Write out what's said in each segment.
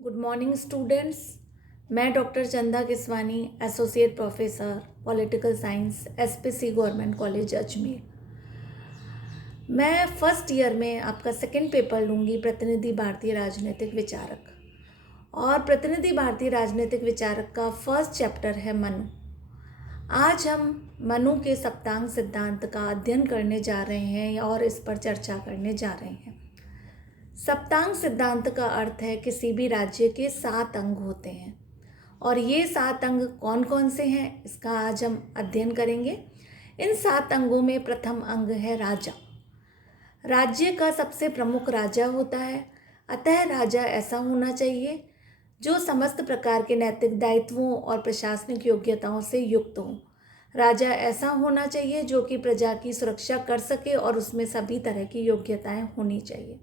Good morning students. मैं doctor Chanda Kiswani, associate professor political science, SPC government college Ajmer. मैं first year में आपका second paper लूँगी, प्रतिनिधि भारतीय राजनीतिक विचारक। और प्रतिनिधि भारतीय राजनीतिक विचारक का फर्स्ट चैप्टर है मनु। आज हम मनु के सप्तांग सिद्धांत का अध्ययन करने जा रहे हैं और इस पर चर्चा करने जा रहे हैं। सप्तांग सिद्धांत का अर्थ है किसी भी राज्य के 7 अंग होते हैं, और ये 7 अंग कौन कौन से हैं इसका आज हम अध्ययन करेंगे। इन 7 अंगों में प्रथम अंग है राजा। राज्य का सबसे प्रमुख राजा होता है, अतः राजा ऐसा होना चाहिए जो समस्त प्रकार के नैतिक दायित्वों और प्रशासनिक योग्यताओं से युक्त हो। राजा ऐसा होना चाहिए जो कि प्रजा की सुरक्षा कर सके और उसमें सभी तरह की योग्यताएं होनी चाहिए।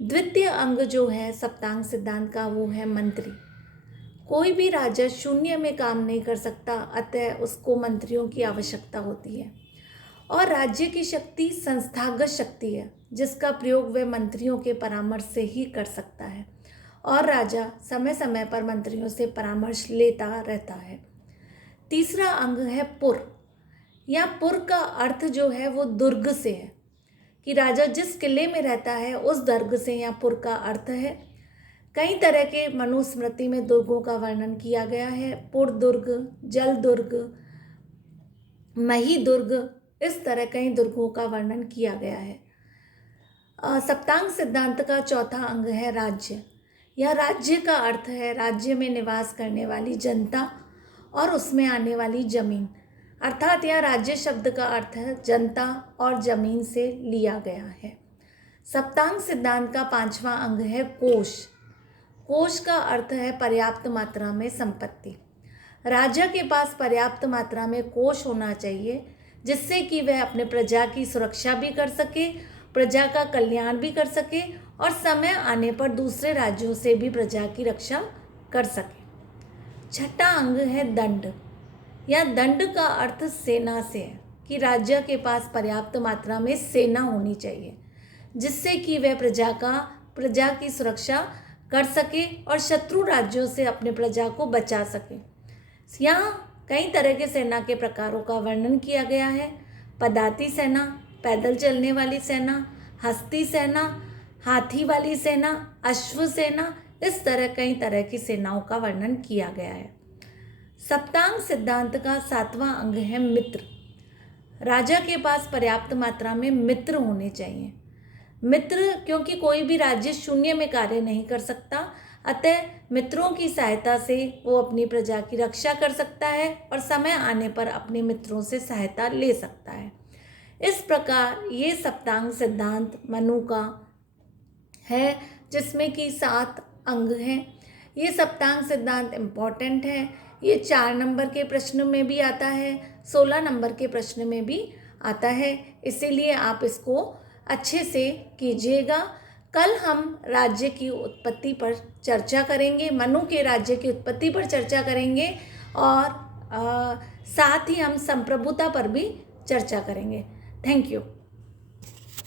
द्वितीय अंग जो है सप्तांग सिद्धांत का, वो है मंत्री। कोई भी राजा शून्य में काम नहीं कर सकता, अतः उसको मंत्रियों की आवश्यकता होती है। और राज्य की शक्ति संस्थागत शक्ति है, जिसका प्रयोग वह मंत्रियों के परामर्श से ही कर सकता है, और राजा समय समय पर मंत्रियों से परामर्श लेता रहता है। तीसरा अंग है पुर। या पुर का अर्थ जो है वो दुर्ग से है, कि राजा जिस किले में रहता है उस दुर्ग से या पुर का अर्थ है। कई तरह के मनुस्मृति में दुर्गों का वर्णन किया गया है। पुर दुर्ग, जल दुर्ग, मही दुर्ग, इस तरह कई दुर्गों का वर्णन किया गया है। सप्तांग सिद्धांत का चौथा अंग है राज्य। यह राज्य का अर्थ है राज्य में निवास करने वाली जनता और उसमें आने वाली जमीन, अर्थात यह राज्य शब्द का अर्थ है जनता और जमीन से लिया गया है। सप्तांग सिद्धांत का 5वां अंग है कोष। कोष का अर्थ है पर्याप्त मात्रा में संपत्ति। राजा के पास पर्याप्त मात्रा में कोष होना चाहिए, जिससे कि वह अपने प्रजा की सुरक्षा भी कर सके, प्रजा का कल्याण भी कर सके और समय आने पर दूसरे राज्यों से भी प्रजा की रक्षा कर सके। छठा अंग है दंड। या दंड का अर्थ सेना से है, कि राज्य के पास पर्याप्त मात्रा में सेना होनी चाहिए, जिससे कि वह प्रजा की सुरक्षा कर सके और शत्रु राज्यों से अपने प्रजा को बचा सके। यहाँ कई तरह के सेना के प्रकारों का वर्णन किया गया है। पदाती सेना, पैदल चलने वाली सेना, हस्ती सेना, हाथी वाली सेना, अश्व सेना, इस तरह कई तरह की सेनाओं का वर्णन किया गया है। सप्तांग सिद्धांत का 7वां अंग है मित्र। राजा के पास पर्याप्त मात्रा में मित्र होने चाहिए। मित्र, क्योंकि कोई भी राज्य शून्य में कार्य नहीं कर सकता, अतः मित्रों की सहायता से वो अपनी प्रजा की रक्षा कर सकता है और समय आने पर अपने मित्रों से सहायता ले सकता है। इस प्रकार ये सप्तांग सिद्धांत मनु का है, जिसमें कि 7 अंग हैं। ये सप्तांग सिद्धांत इम्पॉर्टेंट है। ये 4 नंबर के प्रश्न में भी आता है, 16 नंबर के प्रश्न में भी आता है, इसीलिए आप इसको अच्छे से कीजिएगा। कल हम राज्य की उत्पत्ति पर चर्चा करेंगे, मनु के राज्य की उत्पत्ति पर चर्चा करेंगे, और साथ ही हम संप्रभुता पर भी चर्चा करेंगे। Thank you.